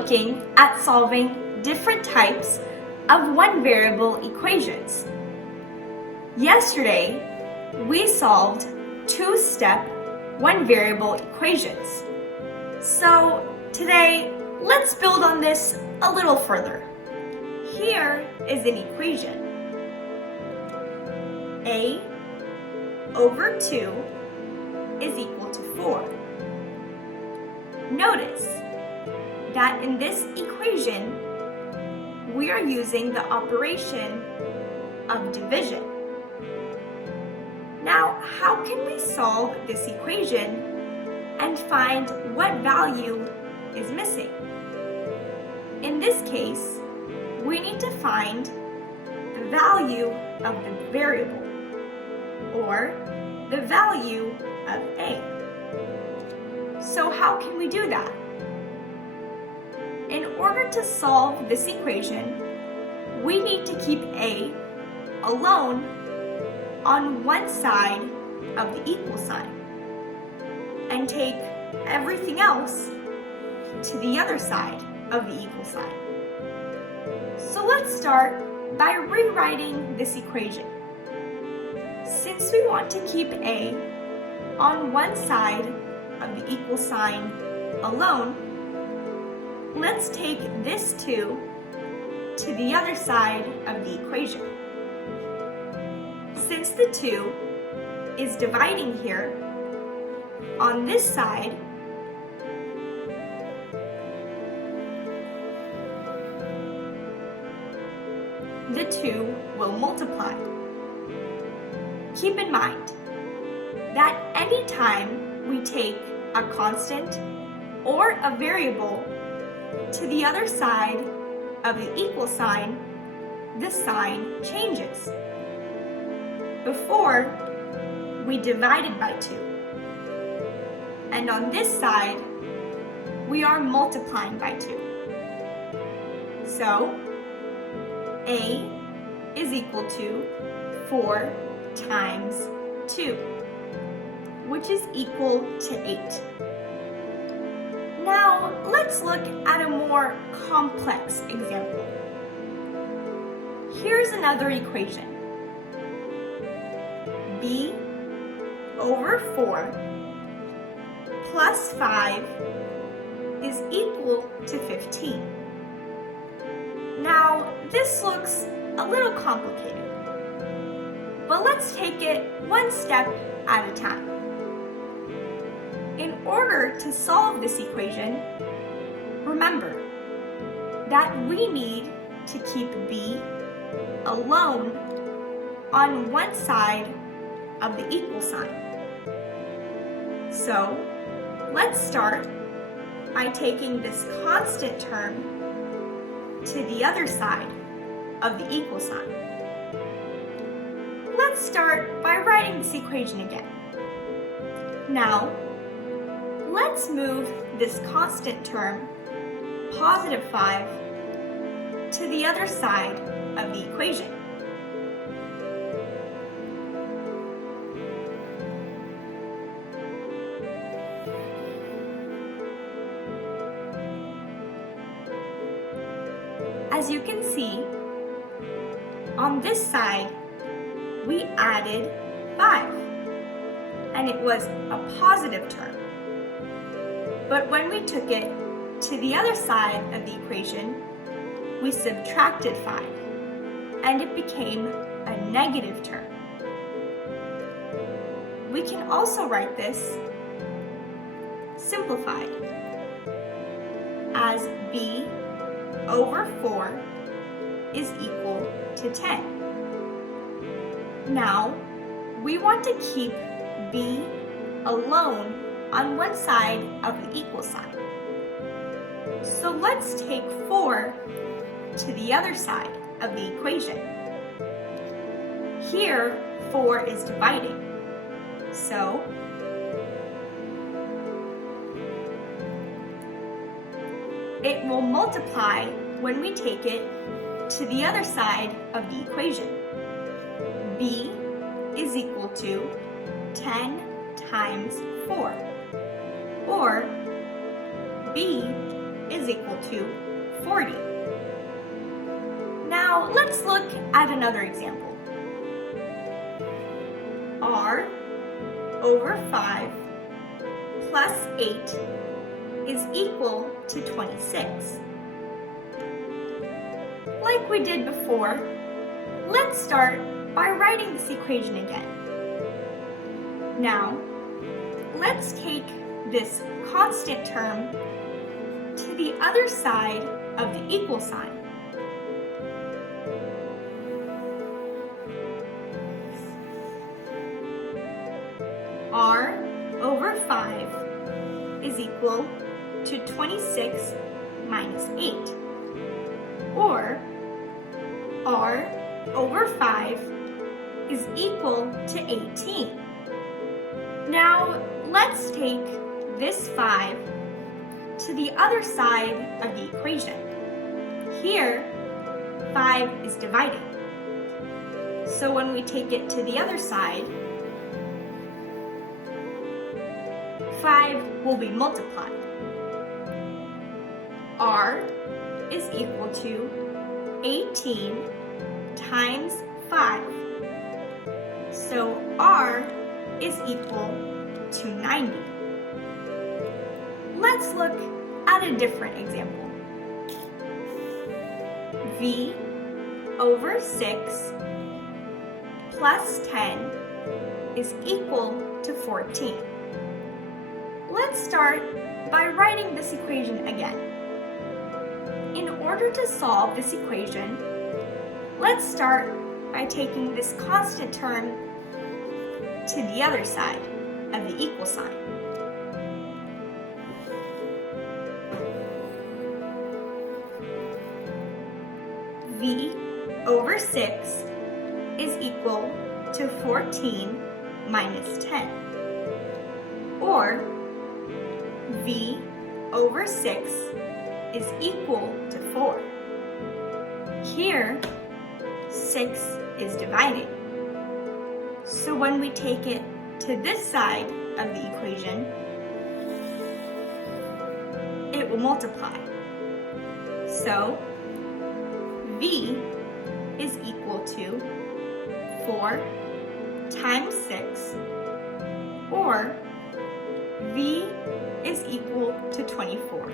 looking at solving different types of one-variable equations. Yesterday, we solved two-step one-variable equations. So today, let's build on this a little further. Here is an equation. A over 2 is equal to 4. Notice that in this equation, we are using the operation of division. Now, how can we solve this equation and find what value is missing? In this case, we need to find the value of the variable, or the value of A. So how can we do that? In order to solve this equation, we need to keep A alone on one side of the equal sign and take everything else to the other side of the equal sign. So let's start by rewriting this equation. Since we want to keep A on one side of the equal sign alone, let's take this 2 to the other side of the equation. Since the 2 is dividing here, on this side, the 2 will multiply. Keep in mind that anytime we take a constant or a variable to the other side of the equal sign, the sign changes. Before, we divided by 2. And on this side, we are multiplying by 2. So, A is equal to 4 times 2, which is equal to 8. Now, let's look at a more complex example. Here's another equation. B over 4 plus 5 is equal to 15. Now, this looks a little complicated, but let's take it one step at a time. In order to solve this equation, remember that we need to keep B alone on one side of the equal sign. So, let's start by taking this constant term to the other side of the equal sign. Let's start by writing this equation again. Now, let's move this constant term, positive 5, to the other side of the equation. As you can see, on this side, we added 5, and it was a positive term. But when we took it to the other side of the equation, we subtracted 5, and it became a negative term. We can also write this simplified as B over 4 is equal to 10. Now, we want to keep B alone on one side of the equal sign. So let's take 4 to the other side of the equation. Here, 4 is dividing. So, it will multiply when we take it to the other side of the equation. B is equal to 10 times 4, or B is equal to 40. Now let's look at another example. R over 5 plus 8 is equal to 26. Like we did before, let's start by writing this equation again. Now, let's take this constant term to the other side of the equal sign. R over 5 is equal to 26 minus 8, or R over 5 is equal to 18. Now, let's take this 5 to the other side of the equation. Here, 5 is dividing. So when we take it to the other side, 5 will be multiplied. R is equal to 18 times 5. So R is equal to 90. Let's look at a different example. V over 6 plus 10 is equal to 14. Let's start by writing this equation again. In order to solve this equation, let's start by taking this constant term to the other side of the equal sign. V over 6 is equal to 14 minus 10, or V over 6 is equal to 4. Here, 6 is dividing. So when we take it to this side of the equation, it will multiply. So V is equal to 4 times 6, or V is equal to 24.